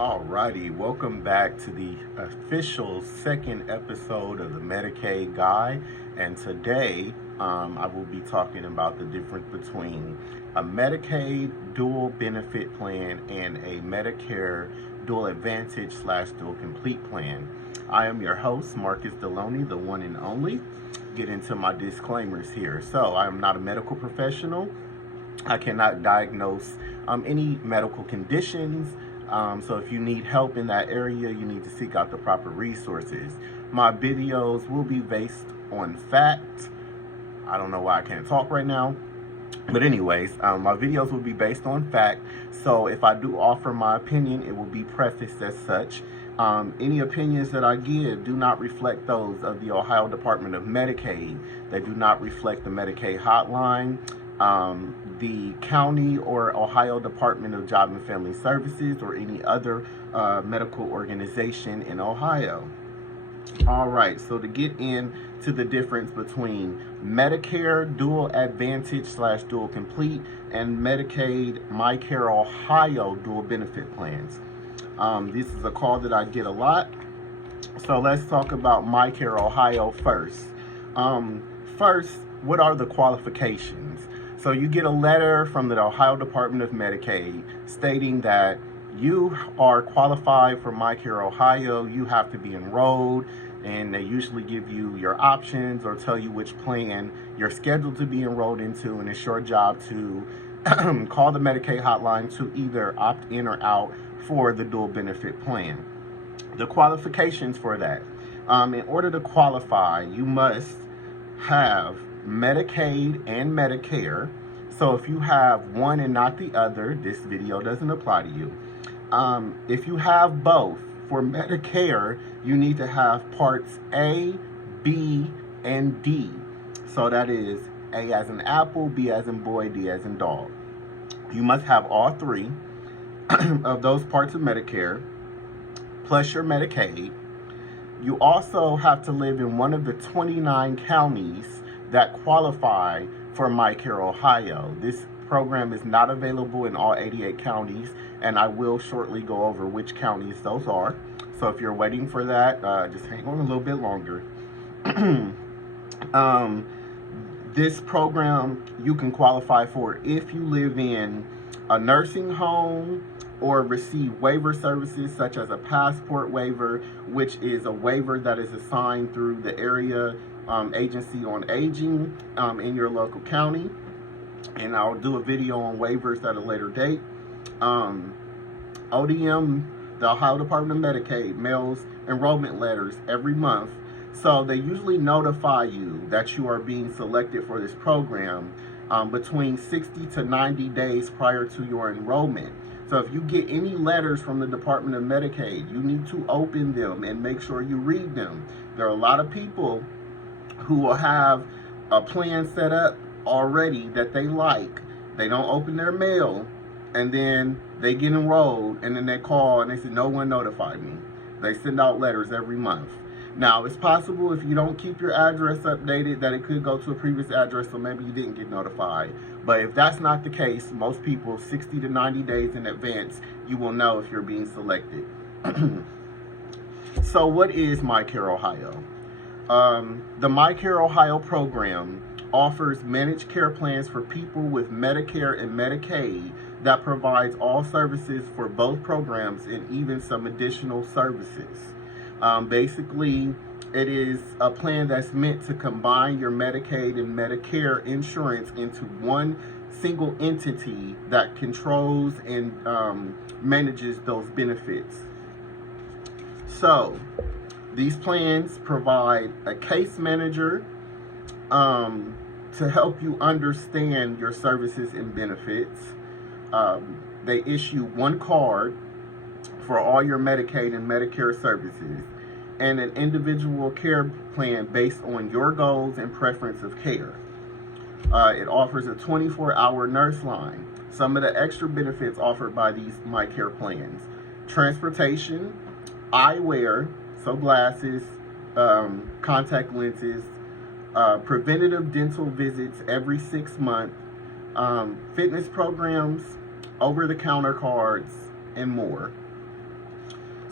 Alrighty, welcome back to the official second episode of the Medicaid Guide. And today I will be talking about the difference between a Medicaid dual benefit plan and a Medicare dual advantage / dual complete plan. I am your host, Marcus Deloney, the one and only. Get into my disclaimers here. So I am not a medical professional. I cannot diagnose any medical conditions. So if you need help in that area, you need to seek out the proper resources. My videos will be based on fact. I don't know why I can't talk right now. But anyways, my videos will be based on fact. So if I do offer my opinion, it will be prefaced as such. Any opinions that I give do not reflect those of the Ohio Department of Medicaid. They do not reflect the Medicaid hotline, the county or Ohio Department of Job and Family Services, or any other medical organization in Ohio. All right, so to get into the difference between Medicare Dual Advantage / Dual Complete and Medicaid MyCare Ohio Dual Benefit Plans. This is a call that I get a lot. So let's talk about MyCare Ohio first. First, what are the qualifications? So you get a letter from the Ohio Department of Medicaid stating that you are qualified for MyCare Ohio. You have to be enrolled, and they usually give you your options or tell you which plan you're scheduled to be enrolled into, and it's your job to call the Medicaid hotline to either opt in or out for the dual benefit plan. The qualifications for that. In order to qualify, you must have Medicaid and Medicare. So if you have one and not the other, this video doesn't apply to you. If you have both, for Medicare, you need to have parts A, B, and D. So that is A as in apple, B as in boy, D as in dog. You must have all three of those parts of Medicare, plus your Medicaid. You also have to live in one of the 29 counties that qualify for MyCare Ohio. This program is not available in all 88 counties, and I will shortly go over which counties those are. So if you're waiting for that, just hang on a little bit longer. This program you can qualify for if you live in a nursing home or receive waiver services such as a passport waiver, which is a waiver that is assigned through the area agency on aging in your local county. And I'll do a video on waivers at a later date. ODM, the Ohio Department of Medicaid, mails enrollment letters every month. So they usually notify you that you are being selected for this program between 60 to 90 days prior to your enrollment. So if you get any letters from the Department of Medicaid, you need to open them and make sure you read them. There are a lot of people who will have a plan set up already that they like. They don't open their mail, and then they get enrolled, and then they call and they say, no one notified me. They send out letters every month. Now, it's possible if you don't keep your address updated that it could go to a previous address, so maybe you didn't get notified. But if that's not the case, most people, 60 to 90 days in advance, you will know if you're being selected. So what is MyCare Ohio? The MyCare Ohio program offers managed care plans for people with Medicare and Medicaid that provides all services for both programs and even some additional services. Basically, it is a plan that's meant to combine your Medicaid and Medicare insurance into one single entity that controls and manages those benefits. So, these plans provide a case manager to help you understand your services and benefits. They issue one card for all your Medicaid and Medicare services, and an individual care plan based on your goals and preference of care. It offers a 24-hour nurse line. Some of the extra benefits offered by these MyCare plans: transportation, eyewear, so glasses, contact lenses, preventative dental visits every 6 months, fitness programs, over-the-counter cards, and more.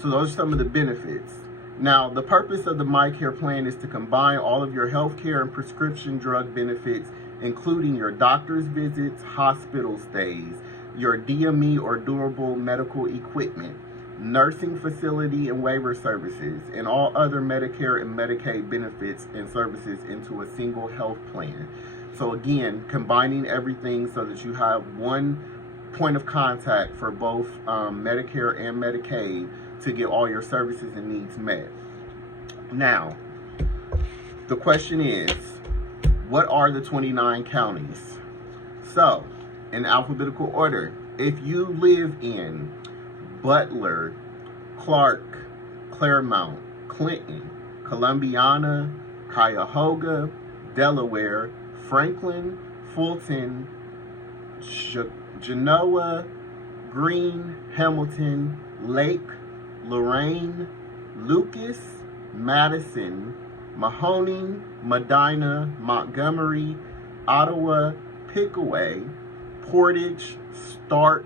So those are some of the benefits. Now, the purpose of the MyCare plan is to combine all of your healthcare and prescription drug benefits, including your doctor's visits, hospital stays, your DME or durable medical equipment, nursing facility and waiver services, and all other Medicare and Medicaid benefits and services into a single health plan. So again, combining everything so that you have one point of contact for both Medicare and Medicaid to get all your services and needs met. Now, the question is, what are the 29 counties? So, in alphabetical order, if you live in Butler, Clark, Claremont, Clinton, Columbiana, Cuyahoga, Delaware, Franklin, Fulton, Genoa, Greene, Hamilton, Lake, Lorraine, Lucas, Madison, Mahoning, Medina, Montgomery, Ottawa, Pickaway, Portage, Stark,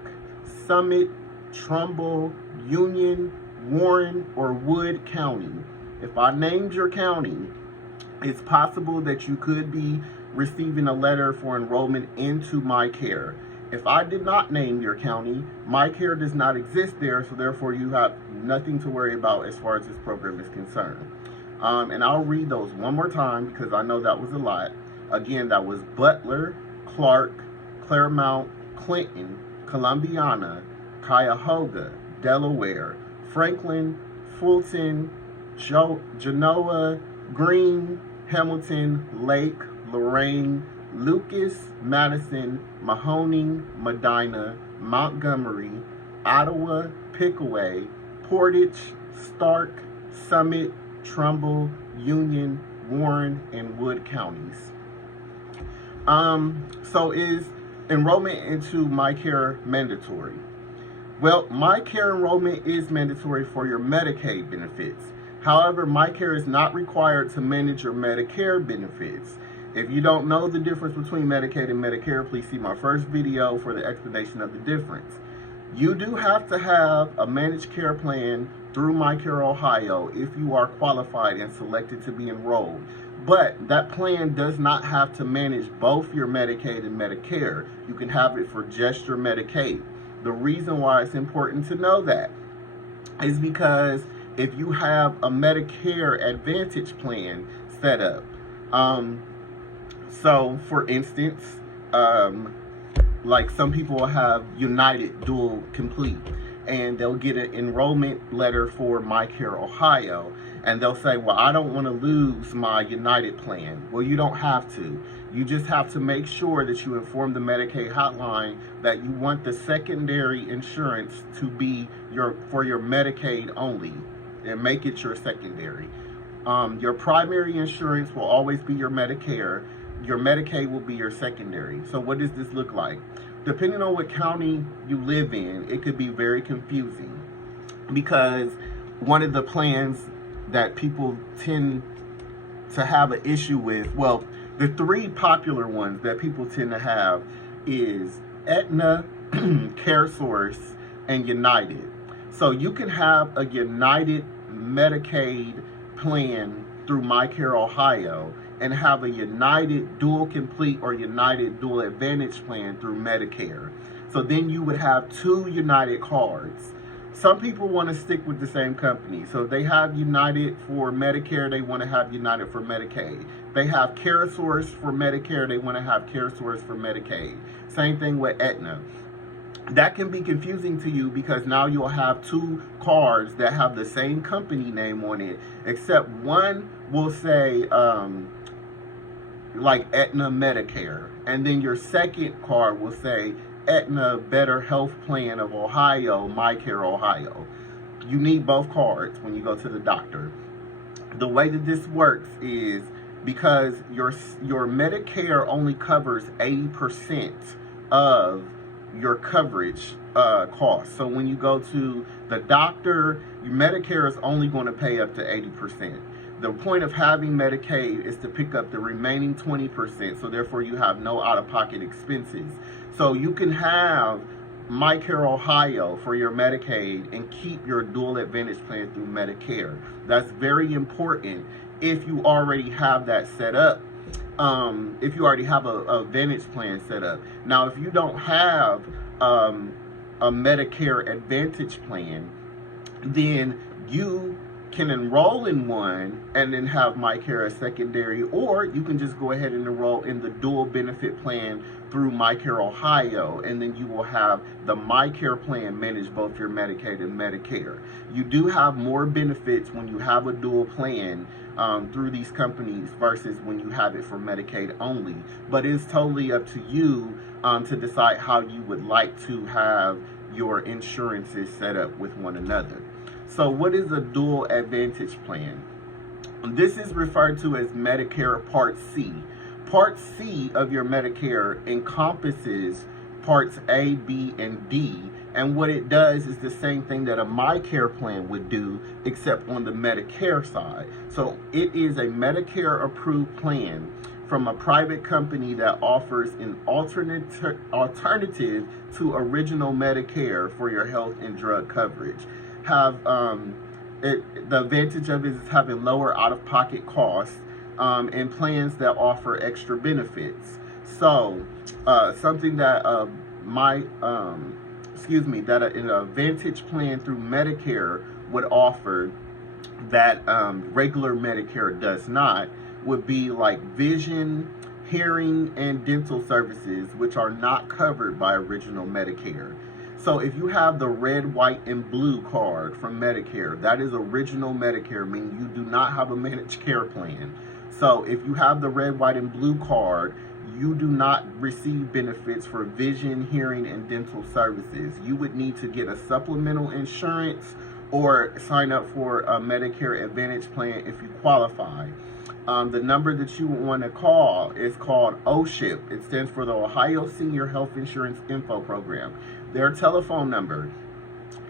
Summit, Trumbull, Union, Warren, or Wood County. If I named your county, it's possible that you could be receiving a letter for enrollment into MyCare. If I did not name your county, MyCare does not exist there, so therefore you have nothing to worry about as far as this program is concerned. And I'll read those one more time because I know that was a lot. Again, that was Butler, Clark, Claremont, Clinton, Columbiana, Cuyahoga, Delaware, Franklin, Fulton, Genoa, Greene, Hamilton, Lake, Lorraine, Lucas, Madison, Mahoning, Medina, Montgomery, Ottawa, Pickaway, Portage, Stark, Summit, Trumbull, Union, Warren, and Wood counties. So is enrollment into MyCare mandatory? Well, MyCare enrollment is mandatory for your Medicaid benefits. However, MyCare is not required to manage your Medicare benefits. If you don't know the difference between Medicaid and Medicare, please see my first video for the explanation of the difference. You do have to have a managed care plan through MyCare Ohio if you are qualified and selected to be enrolled. But that plan does not have to manage both your Medicaid and Medicare. You can have it for just your Medicaid. The reason why it's important to know that is because if you have a Medicare Advantage plan set up, so for instance, like some people will have United Dual Complete and they'll get an enrollment letter for MyCare Ohio and they'll say, well, I don't want to lose my United plan. Well, you don't have to. You just have to make sure that you inform the Medicaid hotline that you want the secondary insurance to be for your Medicaid only and make it your secondary. Your primary insurance will always be your Medicare. Your Medicaid will be your secondary. So what does this look like? Depending on what county you live in, it could be very confusing because one of the plans that people tend to have an issue with, well, the three popular ones that people tend to have is Aetna, CareSource, and United. So you can have a United Medicaid plan through MyCare Ohio and have a United Dual Complete or United Dual Advantage plan through Medicare. So then you would have two United cards. Some people want to stick with the same company. So if they have United for Medicare, they want to have United for Medicaid. They have CareSource for Medicare, they want to have CareSource for Medicaid. Same thing with Aetna. That can be confusing to you because now you'll have two cards that have the same company name on it, except one will say like Aetna Medicare, and then your second card will say Aetna Better Health Plan of Ohio, MyCare Ohio. You need both cards when you go to the doctor. The way that this works is because your Medicare only covers 80% of your coverage costs. So when you go to the doctor, your Medicare is only going to pay up to 80%. The point of having Medicaid is to pick up the remaining 20%, so therefore you have no out-of-pocket expenses. So you can have MyCare Ohio for your Medicaid and keep your dual advantage plan through Medicare. That's very important if you already have that set up. If you already have a Advantage plan set up. Now, if you don't have a Medicare Advantage plan, then you can enroll in one and then have MyCare as secondary, or you can just go ahead and enroll in the dual benefit plan through MyCare Ohio, and then you will have the MyCare plan manage both your Medicaid and Medicare. You do have more benefits when you have a dual plan through these companies versus when you have it for Medicaid only, but it's totally up to you to decide how you would like to have your insurances set up with one another. So what is a dual advantage plan? This is referred to as Medicare Part C. Part C of your Medicare encompasses Parts A, B, and D. And what it does is the same thing that a MyCare plan would do, except on the Medicare side. So it is a Medicare approved plan from a private company that offers an alternative to original Medicare for your health and drug coverage. The advantage of it is having lower out-of-pocket costs and plans that offer extra benefits. So something that an Advantage plan through Medicare would offer that regular Medicare does not would be like vision, hearing, and dental services, which are not covered by original Medicare. So if you have the red, white, and blue card from Medicare, that is original Medicare, meaning you do not have a managed care plan. So if you have the red, white, and blue card, you do not receive benefits for vision, hearing, and dental services. You would need to get a supplemental insurance or sign up for a Medicare Advantage plan if you qualify. The number that you want to call is called OSHIP. It stands for the Ohio Senior Health Insurance Info Program. Their telephone number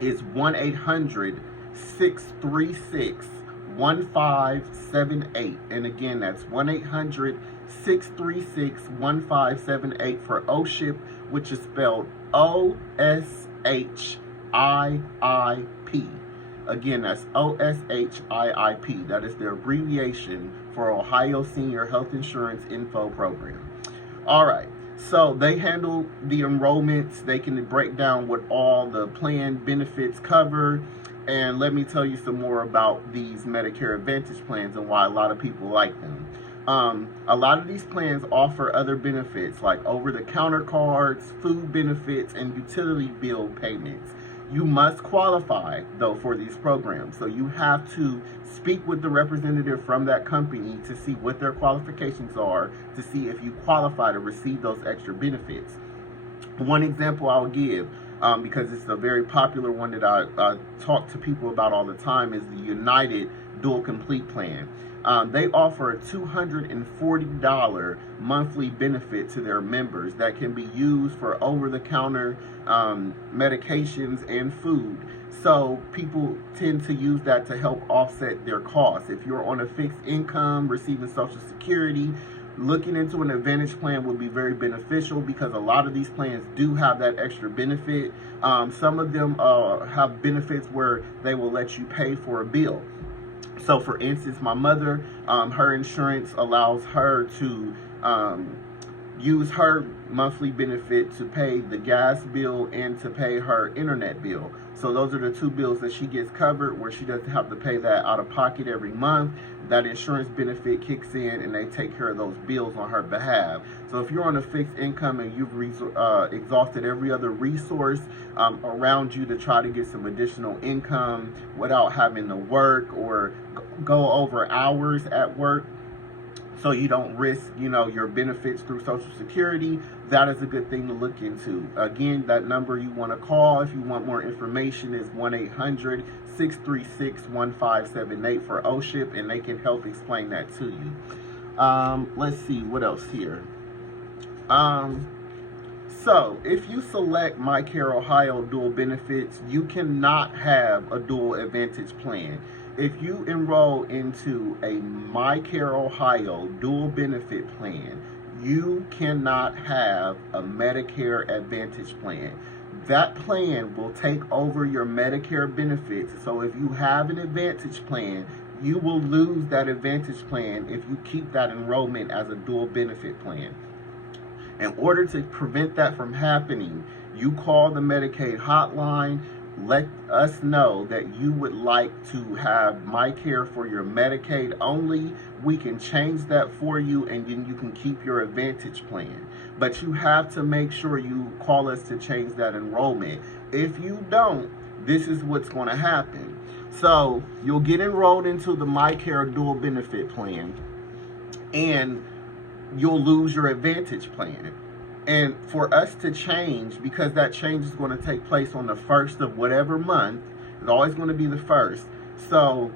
is 1-800-636-1578. And again, that's 1-800-636-1578 for OSHIP, which is spelled OSHIIP. Again, that's OSHIIP. That is their abbreviation for Ohio Senior Health Insurance Info Program. All right. So they handle the enrollments. They can break down what all the plan benefits cover. And let me tell you some more about these Medicare Advantage plans and why a lot of people like them. A lot of these plans offer other benefits like over-the-counter cards, food benefits, and utility bill payments. You must qualify, though, for these programs. So you have to speak with the representative from that company to see what their qualifications are, to see if you qualify to receive those extra benefits. One example I'll give, because it's a very popular one that I talk to people about all the time, is the United Dual Complete Plan. They offer a $240 monthly benefit to their members that can be used for over-the-counter medications and food. So people tend to use that to help offset their costs. If you're on a fixed income, receiving Social Security, looking into an Advantage plan would be very beneficial because a lot of these plans do have that extra benefit. Some of them have benefits where they will let you pay for a bill. So for instance, my mother, her insurance allows her to use her monthly benefit to pay the gas bill and to pay her internet bill. So those are the two bills that she gets covered, where she doesn't have to pay that out of pocket every month. That insurance benefit kicks in and they take care of those bills on her behalf. So if you're on a fixed income and you've exhausted every other resource around you to try to get some additional income without having to work or go over hours at work, so you don't risk, your benefits through Social Security, that is a good thing to look into. Again, that number you want to call if you want more information is 1-800-636-1578 for OSHIP, and they can help explain that to you. Let's see, what else here? So, if you select MyCare Ohio dual benefits, you cannot have a dual advantage plan. If you enroll into a MyCare Ohio dual benefit plan, you cannot have a Medicare Advantage plan. that plan will take over your Medicare benefits. So if you have an Advantage plan, you will lose that Advantage plan if you keep that enrollment as a dual benefit plan. In order to prevent that from happening, you call the Medicaid hotline, let us know that you would like to have MyCare for your Medicaid only. We can change that for you, and then you can keep your Advantage plan. But you have to make sure you call us to change that enrollment. If you don't, this is what's going to happen. So you'll get enrolled into the MyCare dual benefit plan, and you'll lose your Advantage plan. And for us to change, because that change is going to take place on the 1st of whatever month, it's always going to be the 1st. So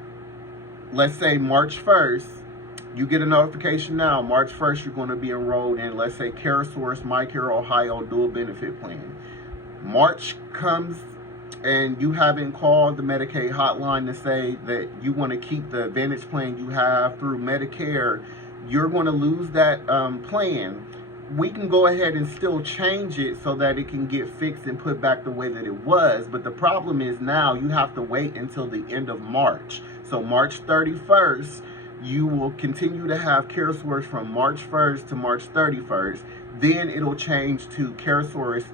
let's say March 1st, you get a notification now, March 1st, you're going to be enrolled in, let's say, CareSource MyCare Ohio dual benefit plan. March comes and you haven't called the Medicaid hotline to say that you want to keep the Advantage plan you have through Medicare, you're going to lose that plan. We can go ahead and still change it so that it can get fixed and put back the way that it was. But the problem is now you have to wait until the end of March. So March 31st, you will continue to have CareSource from March 1st to March 31st. Then it'll change to CareSource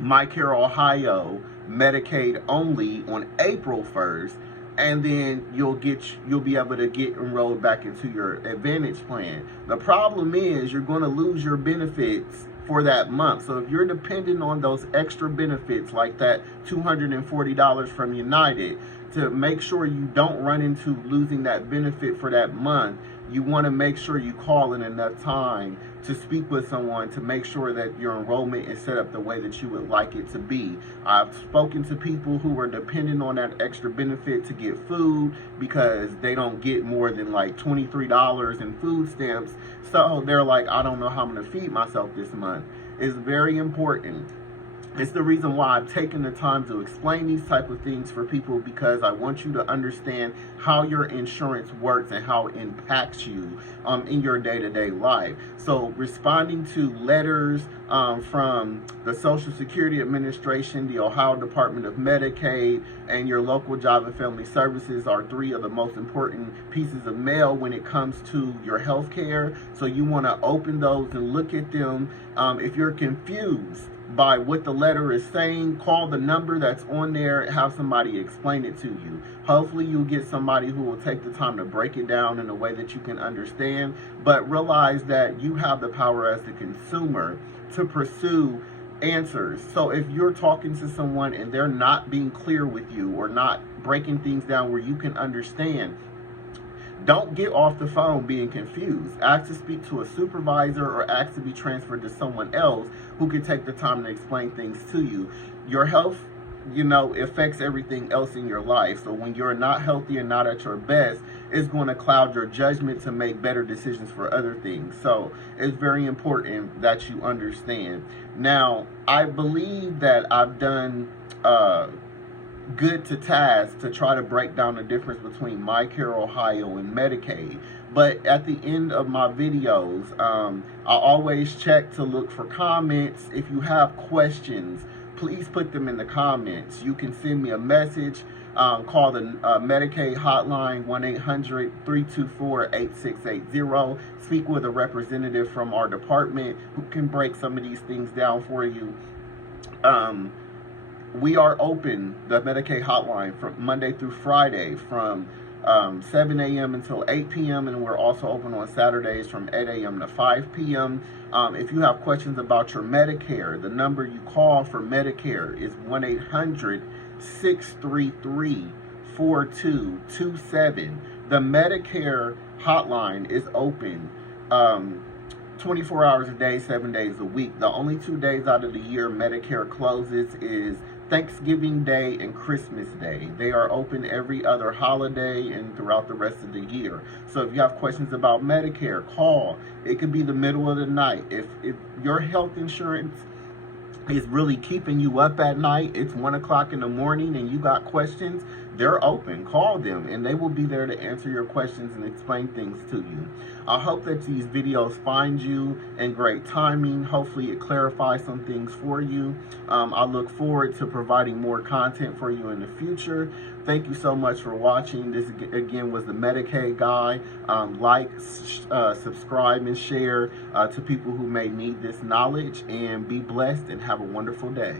MyCare Ohio Medicaid only on April 1st. And then you'll be able to get enrolled back into your Advantage plan. The problem is you're going to lose your benefits for that month. So if you're dependent on those extra benefits like that $240 from United, to make sure you don't run into losing that benefit for that month, you want to make sure you call in enough time to speak with someone to make sure that your enrollment is set up the way that you would like it to be. I've spoken to people who are dependent on that extra benefit to get food because they don't get more than like $23 in food stamps. So they're like, I don't know how I'm going to feed myself this month. It's very important. It's the reason why I've taken the time to explain these type of things for people, because I want you to understand how your insurance works and how it impacts you in your day-to-day life. So responding to letters from the Social Security Administration, the Ohio Department of Medicaid, and your local Job and Family Services are three of the most important pieces of mail when it comes to your health care. So you want to open those and look at them. If you're confused by what the letter is saying, call the number that's on there and have somebody explain it to you. Hopefully you'll get somebody who will take the time to break it down in a way that you can understand, but realize that you have the power as the consumer to pursue answers. So if you're talking to someone and they're not being clear with you or not breaking things down where you can understand, don't get off the phone being confused. Ask to speak to a supervisor or ask to be transferred to someone else who can take the time to explain things to you. Your health, affects everything else in your life. So when you're not healthy and not at your best, it's going to cloud your judgment to make better decisions for other things. So it's very important that you understand. Now, I believe that I've done good to task to try to break down the difference between MyCare Ohio and Medicaid. But at the end of my videos, I always check to look for comments. If you have questions, please put them in the comments. You can send me a message. Call the Medicaid hotline, 1-800-324-8680. Speak with a representative from our department who can break some of these things down for you. We are open, the Medicaid hotline, from Monday through Friday from 7 a.m. until 8 p.m. And we're also open on Saturdays from 8 a.m. to 5 p.m. If you have questions about your Medicare, the number you call for Medicare is 1-800-633-4227. The Medicare hotline is open 24 hours a day, 7 days a week. The only 2 days out of the year Medicare closes is Thanksgiving Day and Christmas Day. They are open every other holiday and throughout the rest of the year. So if you have questions about Medicare, call. It could be the middle of the night. If your health insurance is really keeping you up at night, it's 1 o'clock in the morning and you got questions, they're open. Call them and they will be there to answer your questions and explain things to you. I hope that these videos find you in great timing. Hopefully it clarifies some things for you. I look forward to providing more content for you in the future. Thank you so much for watching. This again was the Medicaid Guy. Like, subscribe, and share to people who may need this knowledge. And be blessed and have a wonderful day.